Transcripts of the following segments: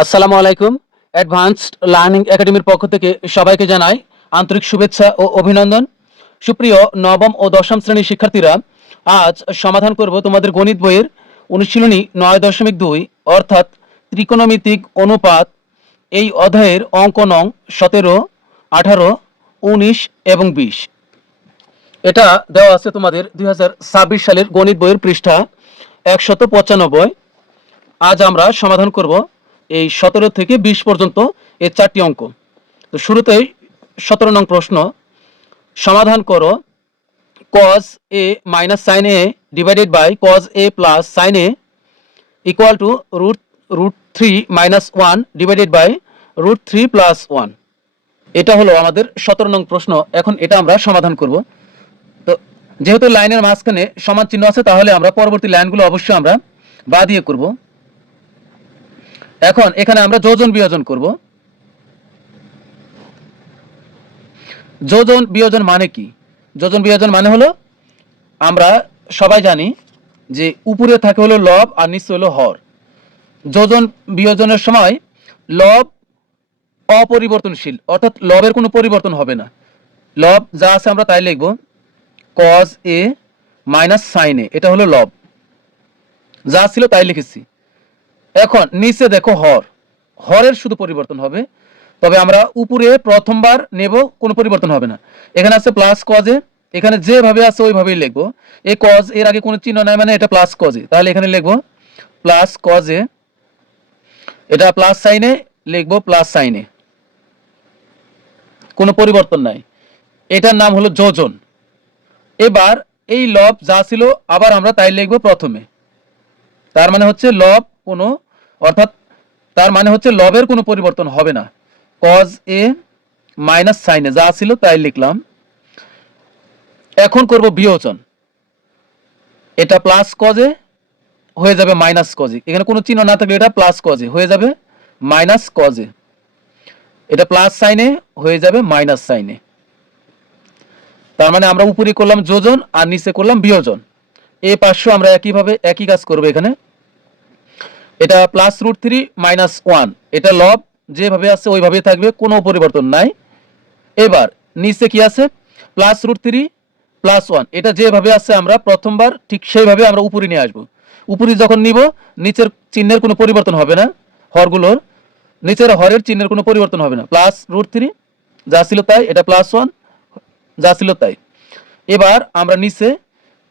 আসসালামু আলাইকুম। Advanced learning একাডেমির পক্ষ থেকে সবাইকে জানাই আন্তরিক শুভেচ্ছা ও অভিনন্দন। সুপ্রিয় নবম ও দশম শ্রেণীর শিক্ষার্থীরা, আজ সমাধান করব তোমাদের গণিত বইয়ের অনুশীলনী 9.2 অর্থাৎ ত্রিকোণমিতিক অনুপাত এই অধ্যায়ের অঙ্ক নং 17, 18, 19 এবং 20। এটা দেওয়া আছে তোমাদের 2026 সালের গণিত বইয়ের পৃষ্ঠা 195। আজ আমরা সমাধান করব এই 17 থেকে 20 পর্যন্ত এই 4টি অঙ্ক। তো শুরুতেই 17 নং প্রশ্ন, সমাধান করো cos a minus sin a divided by cos a plus sin a equal to root 3 minus 1 divided by root 3 plus 1। এটা হলো আমাদের 17 নং প্রশ্ন। এখন এটা আমরা সমাধান করব। তো যেহেতু লাইনের মাঝখানে সমান চিহ্ন আছে, তাহলে আমরা পরবর্তী লাইনগুলো অবশ্যই আমরা বা দিয়ে করব। এখন এখানে আমরা যোজন বিয়োজন করব। যোজন বিয়োজন মানে কি? যোজন বিয়োজন মানে হলো, আমরা সবাই জানি যে উপরে থাকে হলো লব আর নিচে হলো হর। যোজন বিয়োজনের সময় লব অপরিবর্তনশীল, অর্থাৎ লবের কোনো পরিবর্তন হবে না। লব যা আছে আমরা তাই লিখব, cos a minus sin a, এটা হলো লব, যা ছিল তাই লিখেছি। এখন নিচে দেখো হর, হরের শুধু পরিবর্তন হবে, তবে আমরা উপরে প্রথমবার নেব, কোনো পরিবর্তন হবে না। এখানে আছে প্লাস cos a, এখানে যেভাবে আছে ওইভাবেই লিখবো। এই cos এর আগে কোনো চিহ্ন নাই, মানে এটা প্লাস cos a, তাহলে এখানে লিখবো প্লাস cos a। এটা প্লাস sin a, লিখবো প্লাস sin a, কোনো পরিবর্তন নাই। এটার নাম হলো যোজন। এবার এই লব যা ছিল আবার আমরা তাই লিখবো প্রথমে। তার মানে হচ্ছে লব কোনো, অর্থাৎ তার মানে হচ্ছে লবের কোনো পরিবর্তন হবে না। cos a minus sin a যা ছিল তাই লিখলাম। এখন করব বিয়োজন। এটা প্লাস cos a হয়ে যাবে মাইনাস cos a, এখানে কোনো চিহ্ন না থাকলে এটা প্লাস cos a হয়ে যাবে মাইনাস cos a। এটা প্লাস sin a হয়ে যাবে মাইনাস sin a। তার মানে আমরা উপরে করলাম যোজন আর নিচে করলাম বিয়োজন। এই পাশে আমরা একইভাবে একই কাজ করব। এখানে এটা প্লাস রুট 3 মাইনাস 1, এটা লব যেভাবে আছে ওইভাবেই থাকবে, কোনো পরিবর্তন নাই। এবার নিচে কি আছে, প্লাস রুট 3 প্লাস 1, এটা যেভাবে আছে আমরা প্রথমবার ঠিক সেইভাবে আমরা উপরে নিয়ে আসবো। উপরে যখন নিব, নিচের চিহ্নের কোনো পরিবর্তন হবে না, হরগুলোর নিচের হরের চিহ্নের কোনো পরিবর্তন হবে না। প্লাস রুট 3 যা ছিল তাই, এটা প্লাস 1 যা ছিল তাই। এবার আমরা নিচে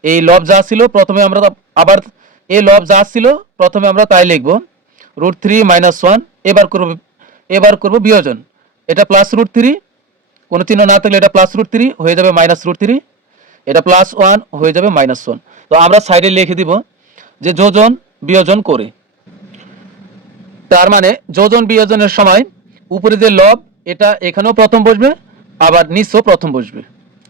এই লব যা ছিল প্রথমে আমরা আবার এই লব যা ছিল প্রথমে আমরা তাই লিখব, রুট 3 মাইনাস 1। এবার করব বিয়োজন। এটা প্লাস রুট 3, কোনো চিহ্ন না থাকলে এটা প্লাস রুট 3 হয়ে যাবে মাইনাস রুট 3, এটা প্লাস 1 হয়ে যাবে মাইনাস 1। তো আমরা সাইডে লিখে দিব যে যোজন বিয়োজন করে। তার মানে যোজন বিয়োজনের সময় উপরে যে লব এটা এখানেও প্রথম বসবে, আবার নিচেও প্রথম বসবে।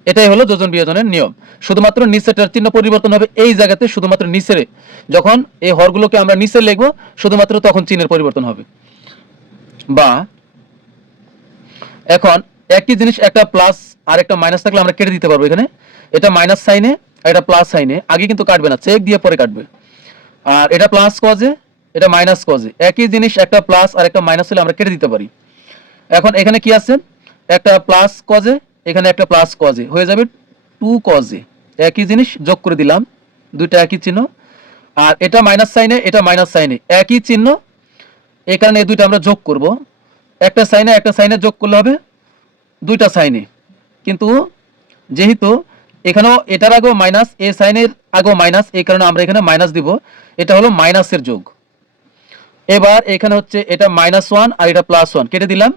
এটাই হলো যোজন বিয়োজনের নিয়ম। শুধুমাত্র নিচেটার চিহ্ন পরিবর্তন হবে এই জায়গাতে, শুধুমাত্র নিচের, যখন এই হরগুলোকে আমরা নিচে লিখবো শুধুমাত্র তখন চিহ্নের পরিবর্তন হবে। বা এখন একই জিনিস একটা প্লাস আর একটা মাইনাস থাকলে আমরা কেটে দিতে পারবো। এখানে এটা মাইনাস সাইনে, এটা প্লাস সাইনে, আগে কিন্তু কাটবে না, চেক দিয়ে পরে কাটবে। আর এটা প্লাস কজে, এটা মাইনাস কজে, একই জিনিস একটা প্লাস আর একটা মাইনাস হলে আমরা কেটে দিতে পারি। এখন এখানে কি আছে, একটা প্লাস কজে, এখানে একটা প্লাস কজে, হয়ে যাবে 2 কজে। একই জিনিস যোগ করে দিলাম, দুইটা একই চিহ্ন। আর এটা মাইনাস সাইনে, এটা মাইনাস সাইনে, একই চিহ্ন, এই কারণে এই দুইটা আমরা যোগ করব। একটা সাইনে যোগ করলে হবে দুইটা সাইনে, কিন্তু যেহেতু এখানেও এটার আগেও মাইনাস, এই সাইনের আগেও মাইনাস, এই কারণে আমরা এখানে মাইনাস দিব। এটা হলো মাইনাসের যোগ। এবার এখানে হচ্ছে এটা মাইনাস 1 আর এটা প্লাস 1, কেটে দিলাম।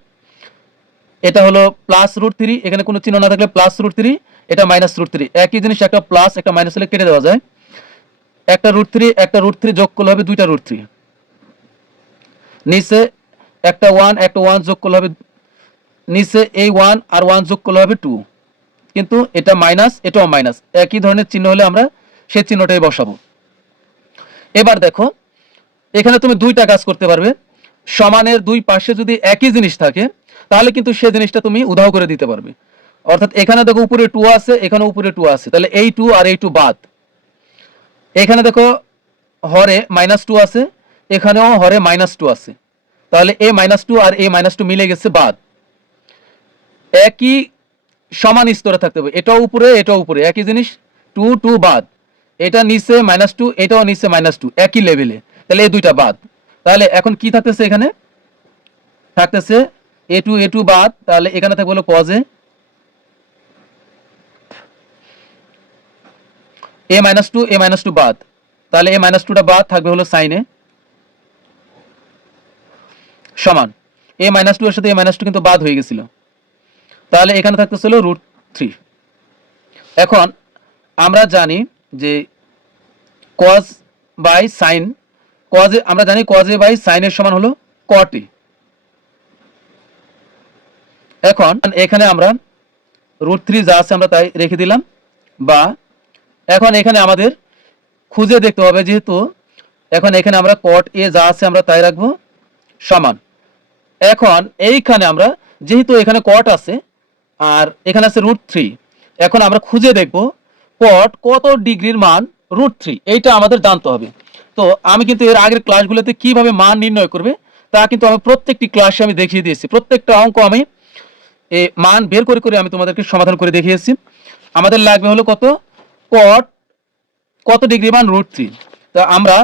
এটা হলো প্লাস রুট 3, এখানে কোনো চিহ্ন না থাকলে প্লাস রুট 3, এটা মাইনাস রুট 3, একই জিনিস একটা প্লাস একটা মাইনাস হলে কেটে দেওয়া যায়। একটা রুট 3 যোগ করলে হবে দুইটা রুট 3। নিচে একটা 1 যোগ করলে হবে, নিচে এই 1 আর 1 যোগ করলে হবে 2, কিন্তু এটা মাইনাস এটাও মাইনাস, একই ধরনের চিহ্ন হলে আমরা সেই চিহ্নটাই বসাবো। এবার দেখো এখানে তুমি দুইটা কাজ করতে পারবে। সমানের দুই পাশে যদি একই জিনিস থাকে তাহলে কিন্তু সেই জিনিসটা তুমি উধাও করে দিতে পারবে। অর্থাৎ এখানে দেখো উপরে 2 আছে, এখানে উপরে 2 আছে, তাহলে এই 2 আর এই 2 বাদ। এখানে দেখো হরে -2 আছে, এখানেও হরে -2 আছে, তাহলে a-2 আর a-2 মিলে গেছে বাদ, একই সমান স্তরে থাকতে হবে, এটাও উপরে এটাও উপরে একই জিনিস, 2 2 বাদ, এটা নিচে -2 এটাও নিচে -2 একই লেভেলে, তাহলে এই দুইটা বাদ। তাহলে এখন কি থাকতেছে, এখানে থাকতেছে a2 বাদ, তাহলে এখানে থাকবে হলো cos a-2 বাদ, তাহলে a-2টা বাদ থাকবে হলো sin সমান a-2 এর সাথে a-2 কিন্তু বাদ হয়ে গেছিল, তাহলে এখানে থাকতেছিল √3। এখন আমরা জানি যে cos বাই sin, cos আমরা জানি cos বাই sin এর সমান হলো cot a। এখন এখানে আমরা √3 যা আছে আমরা তাই রেখে দিলাম, বা এখন এখানে আমাদের খুঁজে দেখতে হবে, যেহেতু এখন এখানে আমরা cot a যা আছে আমরা তাই রাখবো সমান। এখন এইখানে আমরা যেহেতু এখানে cot আছে আর এখানে আছে √3, এখন আমরা খুঁজে দেখব cot কত ডিগ্রির মান √3, এইটা আমাদের জানতে হবে। তো আমি কিন্তু এর আগের ক্লাসগুলোতে কিভাবে মান নির্ণয় করবে তা কিন্তু আমি প্রত্যেকটি ক্লাসে আমি দেখিয়ে দিয়েছি, প্রত্যেকটা অঙ্ক আমি এই মান বের করে করে আমি তোমাদেরকে সমাধান করে দেখিয়েছি। আমাদের লাগবে হলো cot কত ডিগ্রি মান √3। তো আমরা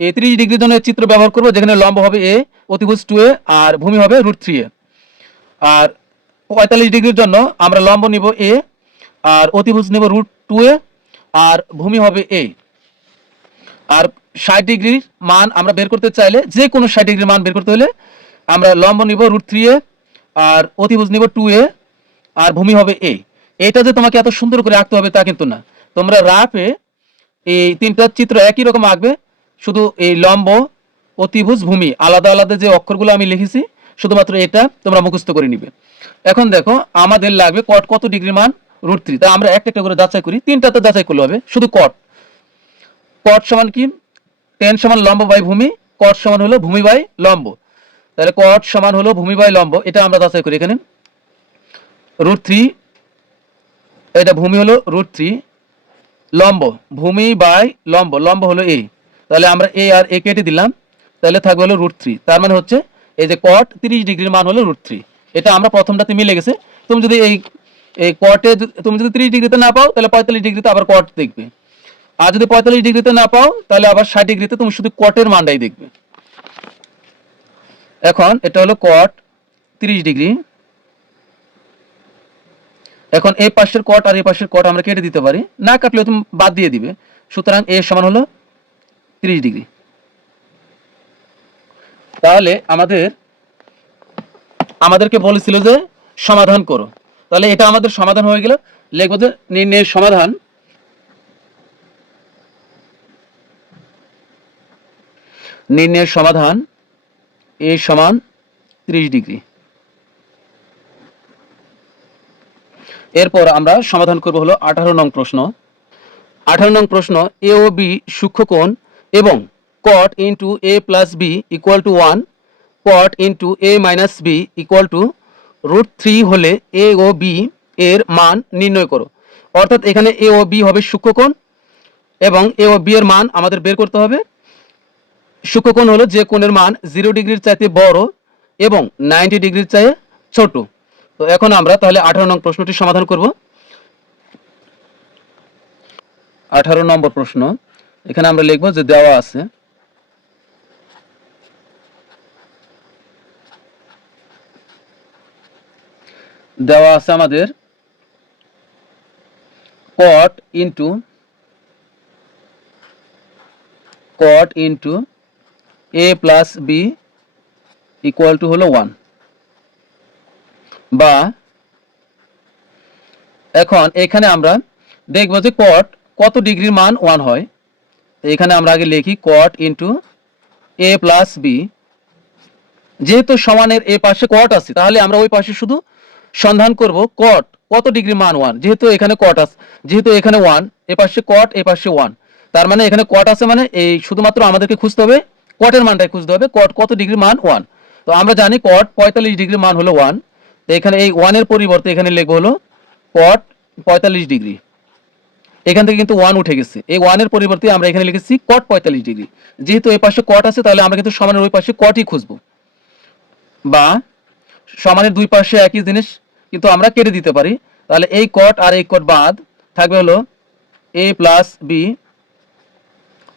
30 ডিগ্রির জন্য চিত্র ব্যবহার করব, যেখানে লম্ব হবে a, অতিভুজ 2a আর ভূমি হবে √3a। আর 45 ডিগ্রির জন্য আমরা লম্ব নিব a আর অতিভুজ নিব √2a আর ভূমি হবে a। আর 60 ডিগ্রির মান আমরা বের করতে চাইলে, যে কোনো 60 ডিগ্রির মান বের করতে হলে আমরা লম্ব নিব √3a আর অতিভুজ নিব 2a আর ভূমি হবে a। এটা যে তোমাকে এত সুন্দর করে আঁকতে হবে তা কিন্তু না, তোমরা রাফে এই তিনটা চিত্র একই রকম আঁকবে, শুধু এই লম্ব অতিভুজ ভূমি আলাদা আলাদা যে অক্ষরগুলো আমি লিখেছি শুধুমাত্র এটা তোমরা মুখস্থ করে নিবে। এখন দেখো আমাদের লাগবে cot কত ডিগ্রির মান √3, তা আমরা একটা একটা করে যাচাই করি, তিনটা তো যাচাই করলে হবে, শুধু cot সমান কি, tan সমান লম্ব বাই ভূমি, cot সমান হলো ভূমি বাই লম্ব, তাহলে cot সমান হলো ভূমি বাই লম্ব, এটা আমরা যাচাই করি। এখানে √3, এটা ভূমি হলো √3, লম্ব ভূমি বাই লম্ব, লম্ব হলো a, তাহলে আমরা a আর a কেটে দিলাম, তাহলে থাকবে হলো √3। তার মানে হচ্ছে এই যে cot 30 ডিগ্রির মান হলো √3, এটা আমরা প্রথমটাতে মিলে গেছে। তুমি যদি এই cot-এ তুমি যদি 30 ডিগ্রিতে না পাও তাহলে 45 ডিগ্রিতে আবার cot দেখবে, আর যদি 45 ডিগ্রিতে না পাও তাহলে আবার 60 ডিগ্রিতে তুমি শুধু cot-এর মানটাই দেখবে। এখন এটা হলো cot 30 ডিগ্রি, এখন এই পাশের cot আর এই পাশের cot আমরা কেটে দিতে পারি, না কাটলেও তুমি বাদ দিয়ে দিবে, সুতরাং a সমান হলো 30 ডিগ্রি। তাহলে আমাদেরকে বলেছিল যে সমাধান করো, তাহলে এটা আমাদের সমাধান হয়ে গেল। লিখব যে নির্ণয়ের সমাধান, নির্ণয়ের সমাধান a সমান 30 ডিগ্রি। এরপর আমরা সমাধান করব হলো 18 নং প্রশ্ন। 18 নং প্রশ্ন, a ও b সূক্ষ্মকোণ এবং cot into a plus b equal to 1, cot into a minus b equal to √3 হলে a ও b এর মান নির্ণয় করো। অর্থাৎ এখানে a ও b হবে সূক্ষ্মকোণ এবং a ও b এর মান আমাদের বের করতে হবে। সূক্ষ্মকোণ হলো যে কোণের মান 0 ডিগ্রির চাইতে বড় এবং 90 ডিগ্রির চাইতে ছোট। তো এখন আমরা তাহলে 18 নং প্রশ্নটি সমাধান করব। 18 নম্বর প্রশ্ন, এখানে আমরা লিখব যে দেওয়া আছে আমাদের cot into a plus b equal to হলো 1, বা এখন এখানে আমরা দেখব যে cot কত ডিগ্রির মান 1 হয়। এখানে আমরা আগে লিখি cot into a plus b, যেহেতু সমানের এ পাশে cot আছে তাহলে আমরা ওই পাশে শুধু সন্ধান করব cot কত ডিগ্রির মান 1, যেহেতু এখানে cot আছে, যেহেতু এখানে 1, এ পাশে cot এ পাশে 1, তার মানে এখানে cot আছে, মানে এই শুধুমাত্র আমাদেরকে খুঁজতে হবে cot এর মানটাই খুঁজতে হবে, cot কত ডিগ্রির মান 1। তো আমরা জানি cot 45 ডিগ্রির মান হলো 1, তো এখানে এই 1 এর পরিবর্তে এখানে লিখব হলো cot 45 ডিগ্রি, এখান থেকে কিন্তু 1 উঠে গেছে, এই 1 এর পরিবর্তে আমরা এখানে লিখেছি cot 45 ডিগ্রি, যেহেতু এই পাশে cot আছে তাহলে আমরা কিন্তু সমানের ওই পাশে cotই খুঁজব। বা সমানের দুই পাশে একই জিনিস কিন্তু আমরা কেটে দিতে পারি। তাহলে এই কট আর এই কট বাদ থাকবে হলো a প্লাস বি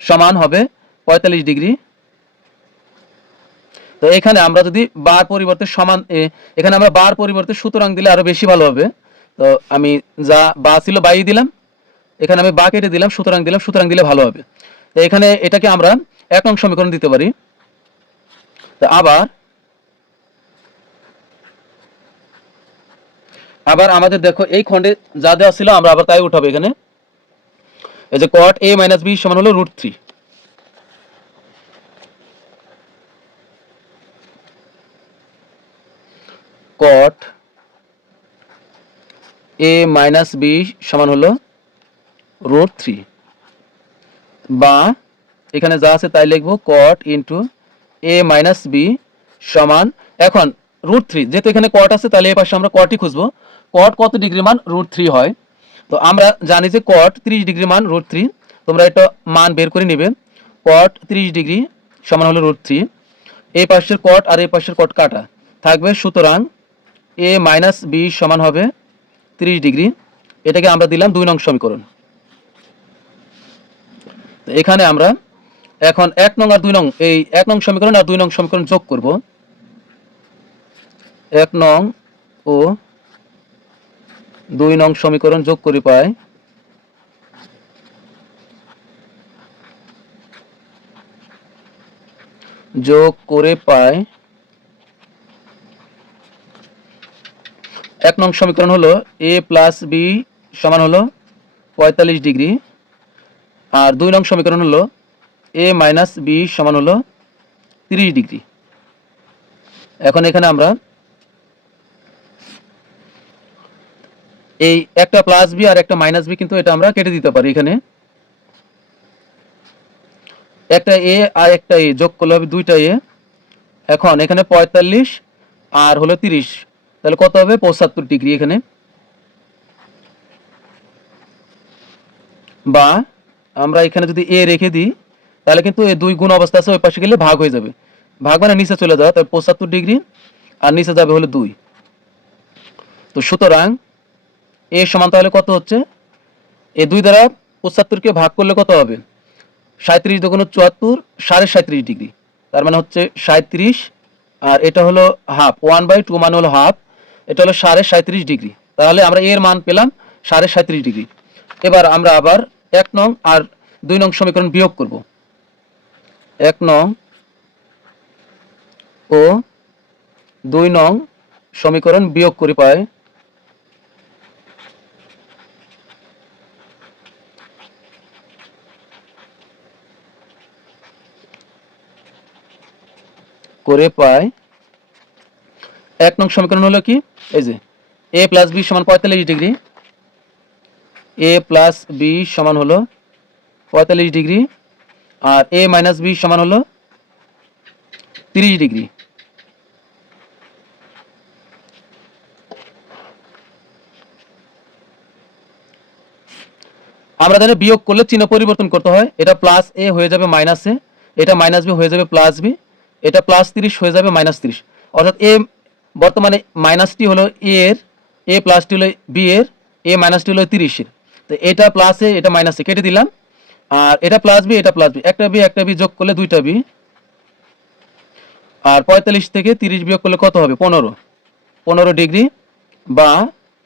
সমান হবে 45 ডিগ্রি। তো এখানে আমরা যদি বার পরিবর্তে সমান এখানে আমরা বার পরিবর্তে সুতরাং দিলে আরো বেশি ভালো হবে। তো আমি যা বা ছিল বাই দিলাম, এখানে আমি বা কেটে দিলাম, সুতরাং দিলাম, সুতরাং দিলে ভালো হবে। তো এখানে এটাকে আমরা 1 নং সমীকরণ দিতে পারি। তো আবার আমাদের দেখো এই খণ্ডে যা দেওয়া ছিল আমরা আবার তাই উঠাবো। এখানে এই যে cot a মাইনাস বি সমান হলো √3, cot a মাইনাস বি সমান হলো √3, বা এখানে যা আছে তাই লিখবো cot into a minus B সমান, এখন √3 যেহেতু এখানে cot আছে তাহলে এই পাশে আমরা cotই খুঁজবো। cot কত ডিগ্রি মান? √3 হয়। তো আমরা জানি যে cot 30 ডিগ্রি মান √3, তোমরা এটা মান বের করে নেবে। cot 30 ডিগ্রি সমান হলো √3, এই পাশের cot আর এই পাশের cot কাটা থাকবে, সুতরাং a মাইনাস বি সমান হবে 30 ডিগ্রি। এটাকে আমরা দিলাম 2 নং সমীকরণ। তো এখানে আমরা এখন 1 নং আর 2 নং, এই 1 নং সমীকরণ আর 2 নং সমীকরণ যোগ করব। 1 নং ও 2 নং সমীকরণ যোগ করে পাই এক নং সমীকরণ হলো a প্লাস বি সমান হলো 45 ডিগ্রি, আর 2 নং সমীকরণ হলো a মাইনাস বি সমান হলো 30 ডিগ্রি। এখন এখানে আমরা এই একটা প্লাস বি আর একটা মাইনাস বি কিন্তু এটা আমরা কেটে দিতে পারি। এখানে একটা এ আর একটা এ যোগ করলে হবে 2টা এ। এখন এখানে 45 আর হলো 30, তাহলে কত হবে? 75 ডিগ্রি। এখানে বা আমরা এখানে যদি এ রেখে দিই তাহলে কিন্তু এই 2 গুণ অবস্থা আছে, ওই পাশে গেলে ভাগ হয়ে যাবে। ভাগ মানে নিচে চলে যাওয়া, তাই 75 ডিগ্রি আর নিচে যাবে হলো 2। তো সুতরাং এ সমান তাহলে কত হচ্ছে? এই 2 দ্বারা 75কে ভাগ করলে কত হবে? 37 দুগুণ 74, 37.5 ডিগ্রি। তার মানে হচ্ছে 37, আর এটা হলো হাফ, 1/2 মানে হলো হাফ, এটা হলো 37.5 ডিগ্রি। তাহলে আমরা এর মান পেলাম 37.5 ডিগ্রি। এবার আমরা আবার 1 নং আর 2 নং সমীকরণ বিয়োগ করব। 1 নং ও 2 নং সমীকরণ বিয়োগ করে পাই করে পাই 1 নং সমীকরণ হলো কি? এই যে a প্লাস বি সমান 45 ডিগ্রি, a প্লাস বি সমান হলো 45 ডিগ্রি, আর a মাইনাস বি সমান হলো 30 ডিগ্রি। আমরা জানি বিয়োগ করলে চিহ্ন পরিবর্তন করতে হয়। এটা প্লাস এ হয়ে যাবে মাইনাস এ, এটা মাইনাস বি হয়ে যাবে প্লাস বি, এটা প্লাস 30 হয়ে যাবে মাইনাস 30। অর্থাৎ এ বর্তমানে মাইনাসটি হলো এ এর, এ প্লাসটি হলো বি এর, এ মাইনাসটি হলো 30 এর। তো এটা প্লাস এ, এটা মাইনাস এ কেটে দিলাম, আর এটা প্লাস বি, এটা প্লাস বি, একটা বি যোগ করলে 2টা বি, আর 45 থেকে 30 বিয়োগ করলে কত হবে? 15 ডিগ্রি। বা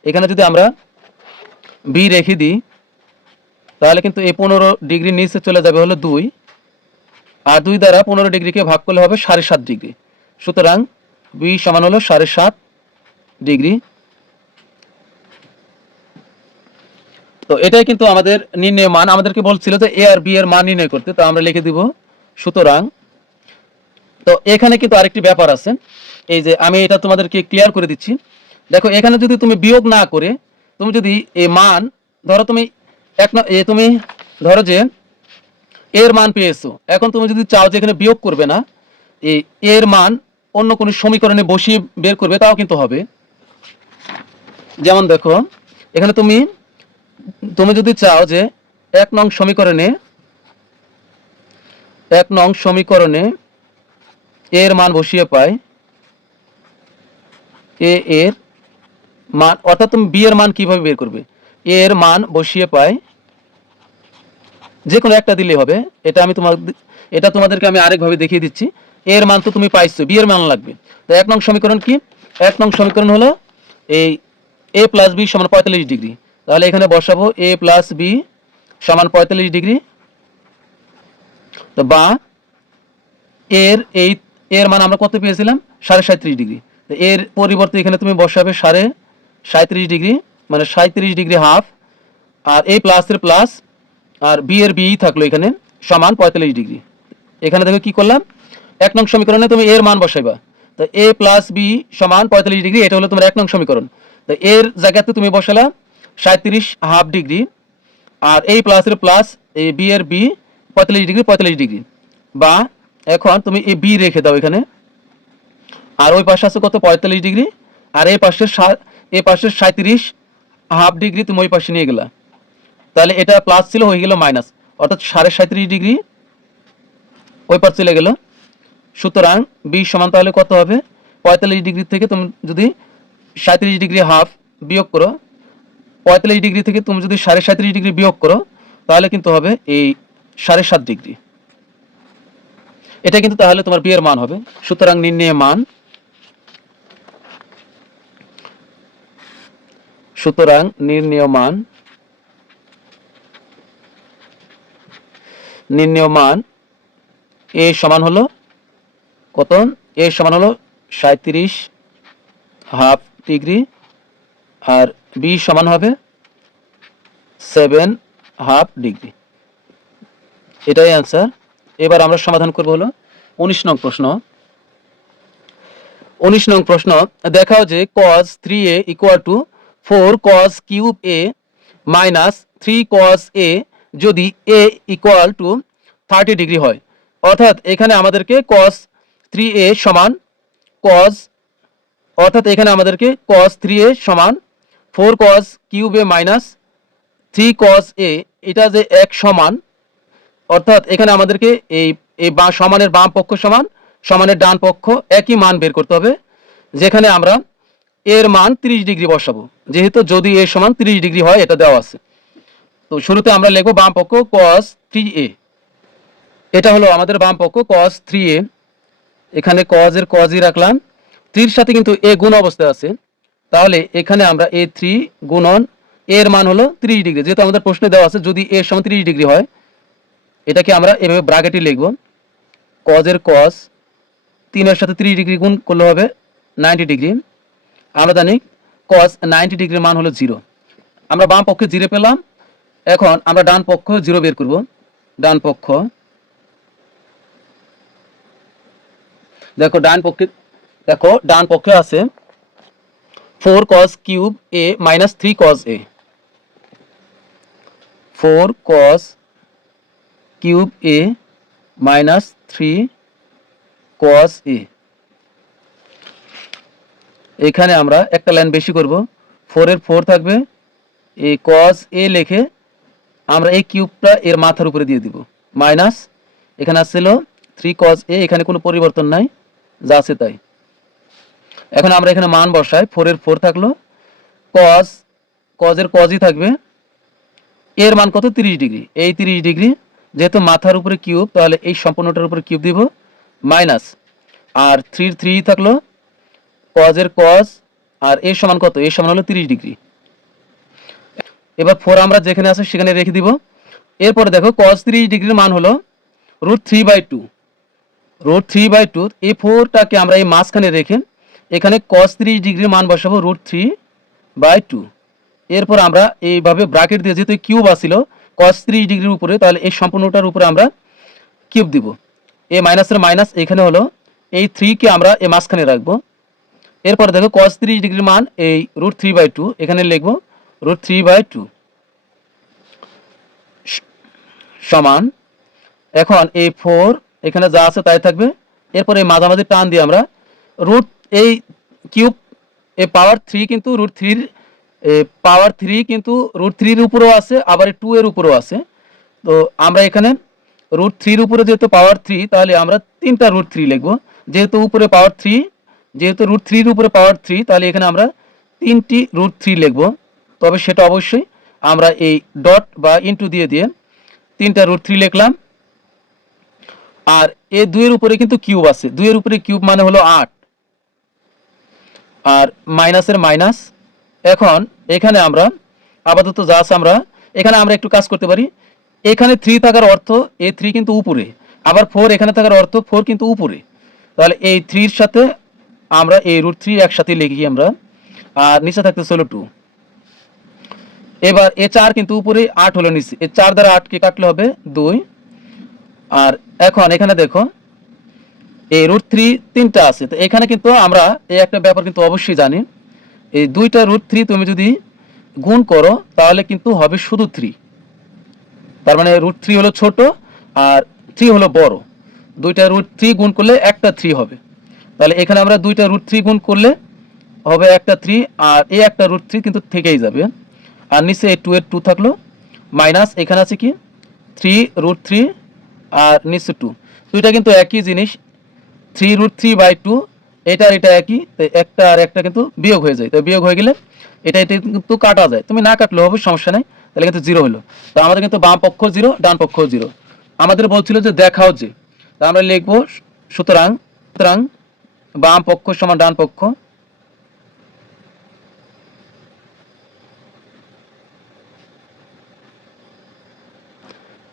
এখানে যদি আমরা বি রেখে দিই তাহলে কিন্তু এই 15 ডিগ্রি নিচে চলে যাবে হলো 2, আর 2 দ্বারা 15 ডিগ্রিকে ভাগ করলে হবে 7.5 ডিগ্রি। সুতরাং বি সমান হলো 7.5 ডিগ্রি। তো এটাই কিন্তু আমাদের নির্ণয় মান। আমাদেরকে বলছিল যে এ আর বি এর মান নির্ণয় করতে, তো আমরা লিখে দিব সুতরাং। তো এখানে কিন্তু আরেকটি ব্যাপার আছে, এই যে আমি এটা তোমাদেরকে ক্লিয়ার করে দিচ্ছি। দেখো এখানে যদি তুমি বিয়োগ না করে তুমি যদি এই মান ধরো, তুমি ধরো যে এর মান পেয়েছো, এখন তুমি যদি চাও যে এখানে বিয়োগ করবে না, এই এর মান অন্য কোনো সমীকরণে বসিয়ে বের করবে, তাও কিন্তু হবে। যেমন দেখো এখানে তুমি যদি চাও যে 1 নং সমীকরণে এর মান বসিয়ে পাই, এ এর মান, অর্থাৎ তুমি বি এর মান কিভাবে বের করবে, এ এর মান বসিয়ে পাই, যে কোনো একটা দিলেই হবে। এটা তোমাদেরকে আমি আরেকভাবে দেখিয়ে দিচ্ছি। এ এর মান তো তুমি পাইছো, বি এর মান লাগবে। তো 1 নং সমীকরণ কি? 1 নং সমীকরণ হলো এই এ প্লাস বি সমান 45 ডিগ্রি। তাহলে এখানে বসাবো এ প্লাস বি সমান 45 ডিগ্রি। তো বা এর মান আমরা কত পেয়েছিলাম? 37.5 ডিগ্রি। তো এর পরিবর্তে এখানে তুমি বসাবে 37.5 ডিগ্রি, মানে 37 ডিগ্রি হাফ, আর এ প্লাস এর প্লাস, আর বি এর বি থাকলো এখানে সমান 45 ডিগ্রি। এখানে দেখো কি করলাম, 1 নং সমীকরণে তুমি এর মান বসাইবা। তো এ প্লাস বি সমান 45 ডিগ্রি, এটা হলো তোমার 1 নং সমীকরণ। তো এর জায়গাতে তুমি বসালা 37 হাফ ডিগ্রি, আর এই প্লাস এর প্লাস, এই বি এর বি 45 ডিগ্রি। বা এখন তুমি এই বি রেখে দাও এখানে, আর ওই পাশে আছে কত? 45 ডিগ্রি। আর এই পাশের 37 হাফ ডিগ্রি তুমি ওই পাশে নিয়ে গেলা, তাহলে এটা প্লাস ছিল, হয়ে গেল মাইনাস, অর্থাৎ 37.5 ডিগ্রি ওই পাশ চলে গেল। সুতরাং বি সমান তাহলে কত হবে? 45 ডিগ্রি থেকে তুমি যদি 37 ডিগ্রি হাফ বিয়োগ করো, 45 ডিগ্রি থেকে তুমি যদি 37.5 ডিগ্রি বিয়োগ করো, তাহলে কিন্তু হবে এই 7.5 ডিগ্রি। এটা কিন্তু তাহলে তোমার বি এর মান হবে। সুতরাং নির্ণয় মান, নির্ণয় মান এ সমান হলো কত? এ সমান হলো 37 হাফ ডিগ্রি, আর বি সমান হবে 7 হাফ ডিগ্রি। এটাই অ্যান্সার। এবার আমরা সমাধান করব হলো 19 নং প্রশ্ন। 19 নং প্রশ্ন, দেখাও যে cos 3a equal to 4 cos cube a minus 3 cos a যদি a ইকুয়াল টু 30 ডিগ্রি হয়। অর্থাৎ এখানে আমাদেরকে cos 3a সমান cos, অর্থাৎ এখানে আমাদেরকে cos 3a সমান 4 cos cube a minus 3 cos a, এটা যে এক সমান, অর্থাৎ এখানে আমাদেরকে এই সমানের বাম পক্ষ সমান সমানের ডান পক্ষ একই মান বের করতে হবে, যেখানে আমরা এর মান 30 ডিগ্রি বসাবো, যেহেতু যদি এ সমান 30 ডিগ্রি হয় এটা দেওয়া আছে। তো শুরুতে আমরা লিখবো বাম পক্ষ cos 3a, এটা হলো আমাদের বাম পক্ষ cos 3a। এখানে cos এর cosই রাখলাম, 3 এর সাথে কিন্তু a গুণ অবস্থায় আছে, তাহলে এখানে আমরা a3 গুণন এর মান হলো 30 ডিগ্রি, যেহেতু আমাদের প্রশ্নে দেওয়া আছে যদি এ সমান 30 ডিগ্রি হয়, এটাকে আমরা এভাবে ব্র্যাকেটে লিখব। cos এর cos 3 এর সাথে 30 ডিগ্রি গুণ করলে হবে 90 ডিগ্রি। আমরা জানি cos 90 ডিগ্রির মান হলো 0। আমরা বাম পক্ষে 0 পেলাম, এখন আমরা ডান পক্ষ 0 বের করব। ডান পক্ষ দেখো, ডান পক্ষে আছে 4 cos cube a minus 3 cos a, 4 cos cube a minus 3 cos a। এখানে আমরা একটা লাইন বেশি করব, 4 এর 4 থাকবে, এই cos a লিখে আমরা এই কিউবটা এর মাথার উপরে দিয়ে দিব, মাইনাস এখানে আসছিল 3 cos a, এখানে কোনো পরিবর্তন নাই, যা আছে তাই। এখন আমরা এখানে মান বসাই, 4 এর 4 থাকলো, cos এর cosই থাকবে, এর মান কত? 30 ডিগ্রি। এই 30 ডিগ্রি যেহেতু মাথার উপরে কিউব, তাহলে এই সম্পূর্ণটার উপরে কিউব দিব, মাইনাস, আর 3 3 থাকলো, cos এর cos, আর এর সমান কত? এর সমান হলো 30 ডিগ্রি। এবার 4 আমরা যেখানে আছে সেখানে রেখে দিব। এরপরে দেখো cos 30 ডিগ্রির মান হলো √3/2। √3/2, এই 4টাকে আমরা এই মাঝখানে রেখে এখানে cos 30 ডিগ্রির মান বসাবো √3/2। এরপর আমরা এইভাবে ব্র্যাকেট দিয়ে, যেহেতু কিউব আসছিল cos 30 ডিগ্রির উপরে, তাহলে এই সম্পূর্ণটার উপরে আমরা কিউব দিব। এই মাইনাসের মাইনাস এখানে হলো, এই 3 কে আমরা এই মাঝখানে রাখবো। এরপর দেখো cos 30 ডিগ্রির মান এই √3/2, এখানে লিখবো √3/2 সমান, এখন এই 4 এখানে যা আছে তাই থাকবে। এরপর এই মাঝামাঝি টান দিয়ে আমরা এই কিউব এই পাওয়ার 3 কিন্তু পাওয়ার 3 কিন্তু √3 এর উপরেও আছে, আবার 2 এর উপরেও আছে। তো আমরা এখানে √3 এর উপরে যেহেতু পাওয়ার 3, তাহলে আমরা 3টা √3 লিখবো, যেহেতু উপরে পাওয়ার 3 যেহেতু √3 উপরে পাওয়ার 3, তাহলে এখানে আমরা 3টি √3 লিখব। তবে সেটা অবশ্যই আমরা এই ডট বা ইনটু দিয়ে 3টা √3 লিখলাম। আর এই 2 এর উপরে কিন্তু কিউব আছে, 2 এর উপরে কিউব মানে হলো 8, আর মাইনাসের মাইনাস। এখন এখানে আমরা আপাতত যা আছে এখানে আমরা একটু কাজ করতে পারি। এখানে 3 থাকার অর্থ এই 3 কিন্তু উপরে, আবার 4 এখানে থাকার অর্থ 4 কিন্তু উপরে। তাহলে এই 3 এর সাথে আমরা এই √3 একসাথে লিখি আমরা, আর নিচে থাকতেছে হলো 2। এবার এ 4 কিন্তু উপরে, 8 হলো নিচে, এই 4 দ্বারা 8 কে কাটলে হবে 2। আর এখন এখানে দেখো এই √3 তিনটা আছে, তো এখানে কিন্তু আমরা এই একটা ব্যাপার কিন্তু অবশ্যই জানি, এই দুইটা √3 তুমি যদি গুণ করো তাহলে কিন্তু হবে শুধু 3। তার মানে √3 হলো ছোট আর 3 হলো বড়। দুইটা √3 গুণ করলে একটা 3 হবে। তাহলে এখানে আমরা দুইটা √3 গুণ করলে হবে একটা 3, আর এই একটা √3 কিন্তু থেকেই যাবে। আর নিচে এই 2 এর 2 থাকলো, মাইনাস এখানে আছে কি 3√3 আর নিচে 2। দুইটা কিন্তু একই জিনিস, 3√3/2, এটা আর এটা একই, তো একটা আর একটা কিন্তু বিয়োগ হয়ে যায়। তো বিয়োগ হয়ে গেলে এটা কিন্তু কাটা যায়, তুমি না কাটলেও হবে, সমস্যা নেই। তাহলে কিন্তু 0 হলো। তো আমাদের কিন্তু বাম পক্ষ 0, ডান পক্ষ 0। আমাদের বলছিল যে দেখাও যে, তা আমরা লিখব সুতরাং সুতরাং বাম পক্ষ সমান ডান পক্ষ।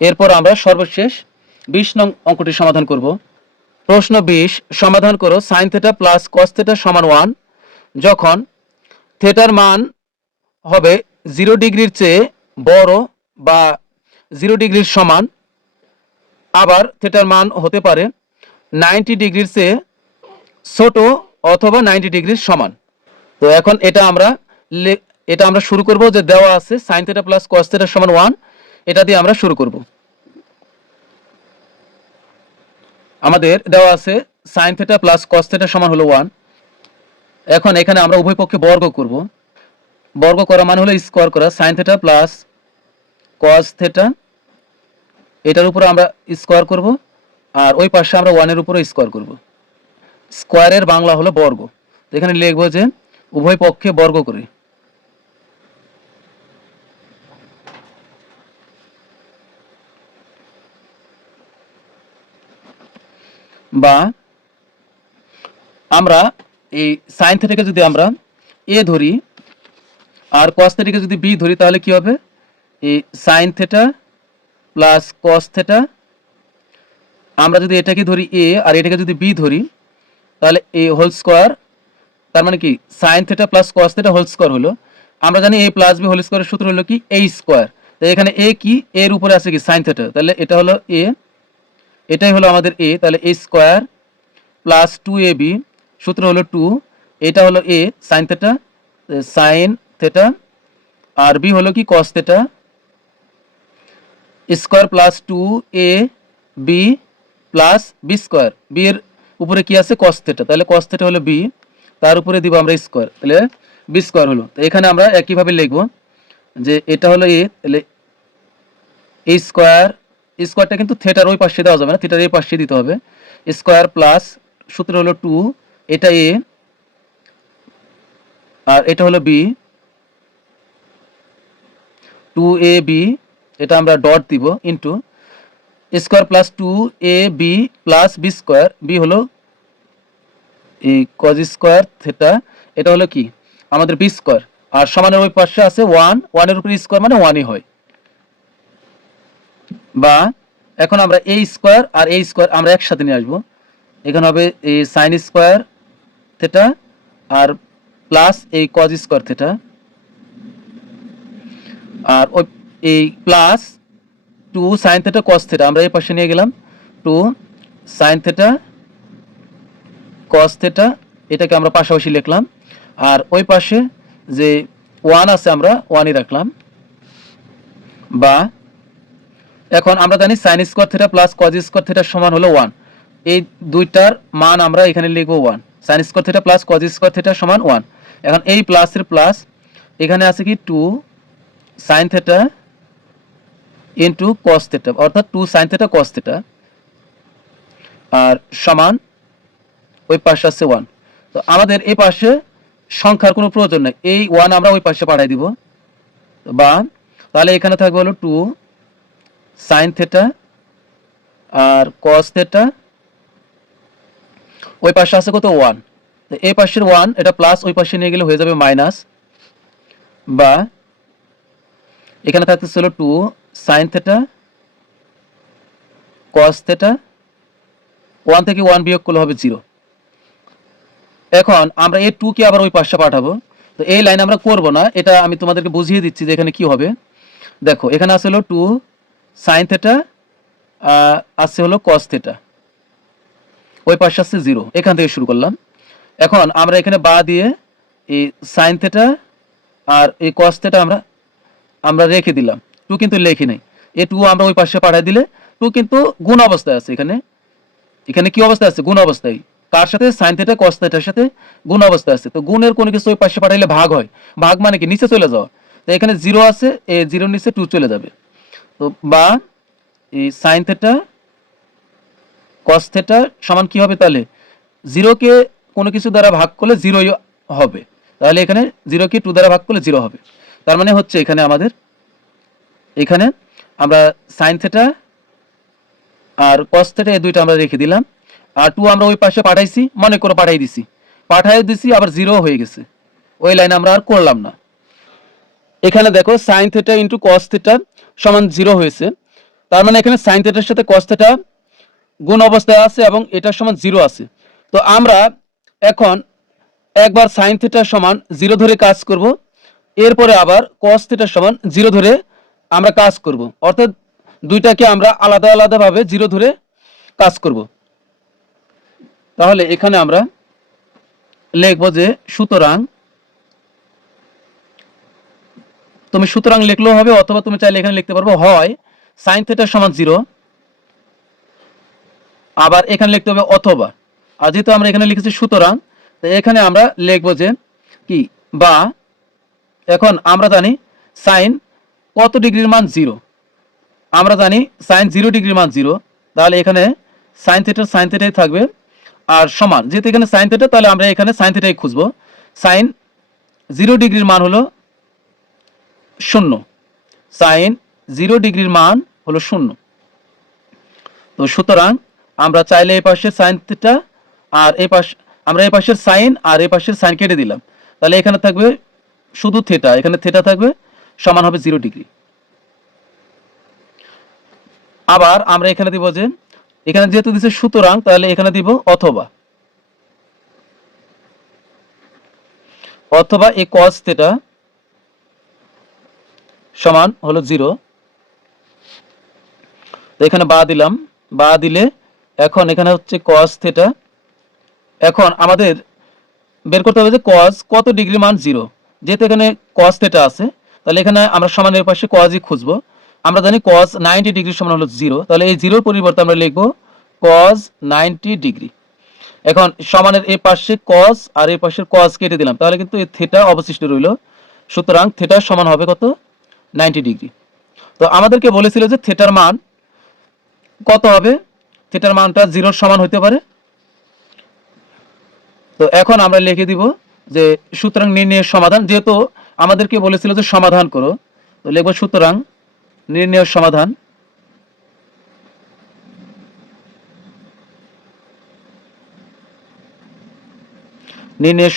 এরপর আমরা সর্বশেষ 20 নং অঙ্কটি সমাধান করব। প্রশ্ন 20 সমাধান করো sin θ প্লাস cos θ সমান 1 যখন থেটার মান হবে 0 ডিগ্রির চেয়ে বড় বা 0 ডিগ্রির সমান, আবার থেটার মান হতে পারে 90 ডিগ্রির চেয়ে ছোট অথবা 90 ডিগ্রির সমান। তো এখন এটা আমরা শুরু করব, যে দেওয়া আছে sin θ প্লাস cos θ সমান 1, এটা দিয়ে আমরা শুরু করব। আমাদের দেওয়া আছে sin θ প্লাস cos θ সমান হলো 1। এখন এখানে আমরা উভয় পক্ষে বর্গ করব। বর্গ করা মানে হলো স্কোয়ার করা, sin θ প্লাস cos θ, এটার উপরে আমরা স্কোয়ার করব, আর ওই পাশে আমরা 1 এর উপরে স্কোয়ার করব। স্কোয়ারের বাংলা হলো বর্গ। তো এখানে লিখবো যে উভয় পক্ষে বর্গ করে, বা আমরা এই sin θ কে যদি আমরা a ধরি আর cos θ কে যদি b ধরি, তাহলে কি হবে, এই sin θ প্লাস cos θ, আমরা যদি এটাকে ধরি a আর এটাকে যদি b ধরি, তাহলে a হোল স্কোয়ার, তার মানে কি sin θ plus cos θ whole square হলো। আমরা জানি a প্লাস b হোল স্কোয়ারের সূত্র হলো কি a স্কোয়ার। তো এখানে a কি, এর উপরে আছে কি sin θ, তাহলে এটা হলো a, এটাই হলো আমাদের a, তাহলে a স্কোয়ার প্লাস 2ab, সূত্র হলো 2, এটা হলো a sin θ, sin θ, R b হলো কি cos θ, square plus 2ab plus b square, b এর উপরে কি আছে cos θ, তাহলে cos θ হলো b, তার উপরে দিব আমরা স্কোয়ার, তাহলে b স্কোয়ার হলো। তো এখানে আমরা একইভাবে লিখব যে এটা হলো a, তাহলে a স্কোয়ার, স্কোয়ারটা কিন্তু থেটার ওই পাশে দেওয়া যাবে না, থেটার এই পাশে দিতে হবে, স্কোয়ার প্লাস সূত্র হলো 2, এটা a আর এটা হলো b, 2ab, এটা আমরা ডট দিব, into square plus 2ab plus b square, b হলো এই cos স্কোয়ার থেটা, এটা হলো কি আমাদের b স্কোয়ার, আর সমানের ওই পাশে আছে 1, 1 এর উপরে স্কোয়ার মানে 1ই হয়। বা এখন আমরা a স্কোয়ার আর a স্কোয়ার আমরা একসাথে নিয়ে আসবো, এখানে হবে এই sin স্কোয়ার থেটা আর প্লাস এই cos স্কোয়ার থেটা, আর ওই এই প্লাস 2 sin θ cos θ আমরা এই পাশে নিয়ে গেলাম, 2 sin θ cos θ, এটাকে আমরা পাশাপাশি লিখলাম, আর ওই পাশে যে 1 আছে আমরা 1ই রাখলাম। বা এখন আমরা জানি sin square theta plus cos square থিটার সমান হলো 1, এই দুইটার মান আমরা এখানে লিখবো 1, sin square theta plus cos square থিটার সমান 1। এখন এই প্লাসের প্লাস এখানে আছে কি 2 sin θ ইন্টু cos θ, অর্থাৎ 2 sin θ cos θ, আর সমান ওই পাশে আছে 1। তো আমাদের এই পাশে সংখ্যার কোনো প্রয়োজন নেই, এই 1 আমরা ওই পাশে পাঠিয়ে দিব, বা তাহলে এখানে থাকবে হলো 2 sin থিটা আর cos থিটা, ওই পাশে আছে কত 1, তো এই পাশের 1 এটা প্লাস ওই পাশে নিয়ে গেলে হয়ে যাবে মাইনাস, বা এখানে থাকতেছে হলো 2 sin থিটা cos থিটা, 1 থেকে 1 বিয়োগ করলে হবে 0। এখন আমরা এই 2 কে আবার ওই পাশে পাঠাবো, তো এই লাইন আমরা করব না, এটা আমি তোমাদেরকে বুঝিয়ে দিচ্ছি যে এখানে কি হবে। দেখো এখানে আছে হলো 2 sin থিটা আছে হলো cos থিটা, ওই পাশে আছে 0, এখান থেকে শুরু করলাম। এখন আমরা এখানে বা দিয়ে এই sin থিটা আর এই cos থিটা আমরা রেখে দিলাম, 2 কিন্তু লেখি নাই, এই 2 আমরা ওই পাশে পাঠিয়ে দিলে 2 কিন্তু গুণ অবস্থায় আছে, এখানে কি অবস্থায় আছে, গুণ অবস্থায়। কার সাথে, sin থিটা cos থিটার সাথে গুণ অবস্থায় আছে। তো গুণের কোনো কিছু ওই পাশে পাঠাইলে ভাগ হয়, ভাগ মানে কি নিচে চলে যাওয়া, তো এখানে 0 আছে, এই 0 নিচে 2 চলে যাবে। তো বা এই sin থিটা cos থিটা সমান কি হবে, তাহলে 0 কে কোনো কিছু দ্বারা ভাগ করলে 0ই হবে, তাহলে এখানে 0 কে 2 দ্বারা ভাগ করলে 0 হবে। তার মানে হচ্ছে এখানে আমাদের এখানে আমরা sin থিটা আর cos থিটা এই দুইটা আমরা রেখে দিলাম, আর 2 আমরা ওই পাশে পাঠাইছি, মনে করে পাঠাই দিছি আবার 0 হয়ে গেছে, ওই লাইন আমরা আর করলাম না। এখানে দেখো sin theta into cos theta সমান 0 হয়েছে, তার মানে এখানে sin থিটার সাথে cos থিটা গুণ অবস্থায় আছে এবং এটার সমান 0 আছে। তো আমরা এখন একবার sin থিটা সমান 0 ধরে কাজ করব, এরপরে আবার cos থিটা সমান 0 ধরে আমরা কাজ করব, অর্থাৎ দুইটাকে আমরা আলাদা আলাদাভাবে 0 ধরে কাজ করব। তাহলে এখানে আমরা লিখব যে সুতরাং, তুমি সুতরাং লিখলেও হবে, অথবা তুমি চাইলে এখানে লিখতে পারবো হয় sin থিটা সমান 0, আবার এখানে লিখতে হবে অথবা, আর যেহেতু আমরা এখানে লিখেছি সুতরাং, তো এখানে আমরা লিখব যে কি বা, এখন আমরা জানি sin কত ডিগ্রির মান 0, আমরা জানি sin 0 ডিগ্রির মান 0, তাহলে এখানে sin থিটাই থাকবে, আর সমান যেহেতু এখানে sin থিটা, তাহলে আমরা এখানে sin থিটাই খুঁজবো। sin 0 ডিগ্রির মান হলো 0, sin 0 ডিগ্রির মান হলো 0। তো সুতরাং আমরা চাইলে এই পাশে sin থিটা আর এই পাশে আমরা এই পাশের sin আর এই পাশের sin কেটে দিলাম, তাহলে এখানে থাকবে শুধু থিটা, এখানে থিটা থাকবে, সমান হবে 0 ডিগ্রি। আবার আমরা এখানে দিব যে এখানে যেহেতু দিছে সুতরাং, তাহলে এখানে দিব অথবা এই cos থিটা সমান হলো 0, তো এখানে বা দিলাম, বা দিলে এখন এখানে হচ্ছে cos থিটা। এখন আমাদের বের করতে হবে যে cos কত ডিগ্রি মান 0, যেহেতু এখানে cos থিটা আছে, তাহলে এখানে আমরা সমানের পাশে cosই খুঁজবো। আমরা জানি cos 90 ডিগ্রি সমান হলো 0, তাহলে এই 0 পরিবর্তে আমরা লিখব cos 90 ডিগ্রি। এখন সমানের এই পাশে cos আর এই পাশের cos কেটে দিলাম, তাহলে কিন্তু এই থিটা অবশিষ্ট রইল, সুতরাং থিটা সমান হবে কত, 90 ডিগ্রি। তো আমাদেরকে বলেছিল যে থিটার মান কত হবে, থিটার মানটা 0 সমান হতে পারে। তো এখন আমরা লিখে দিব যে সুতরাং নির্ণয়ের সমাধান, যেহেতু আমাদেরকে বলেছিল যে সমাধান করো, তো লিখব সুতরাং নির্ণয়ের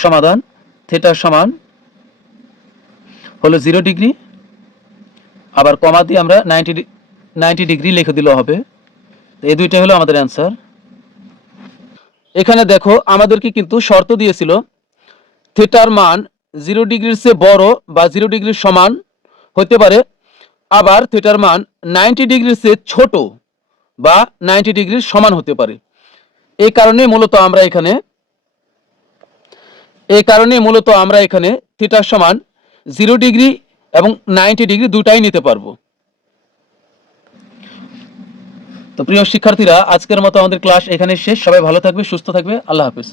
সমাধান থিটা সমান হলো 0 ডিগ্রি, আবার কমা দিয়ে আমরা 90 ডিগ্রি লিখে দিলে হবে। এই দুইটা হলো আমাদের অ্যান্সার। এখানে দেখো আমাদেরকে কিন্তু শর্ত দিয়েছিল থিটার মান 0 ডিগ্রির চেয়ে বড় বা 0 ডিগ্রির সমান হতে পারে, আবার থিটার মান 90 ডিগ্রির চেয়ে ছোট বা 90 ডিগ্রির সমান হতে পারে। এই কারণে মূলত আমরা এখানে থিটার সমান 0 ডিগ্রি এবং 90 ডিগ্রি দুটাই নিতে পারবো। তো প্রিয় শিক্ষার্থীরা, আজকের মতো আমাদের ক্লাস এখানে শেষ। সবাই ভালো থাকবে, সুস্থ থাকবে, আল্লাহ হাফেজ।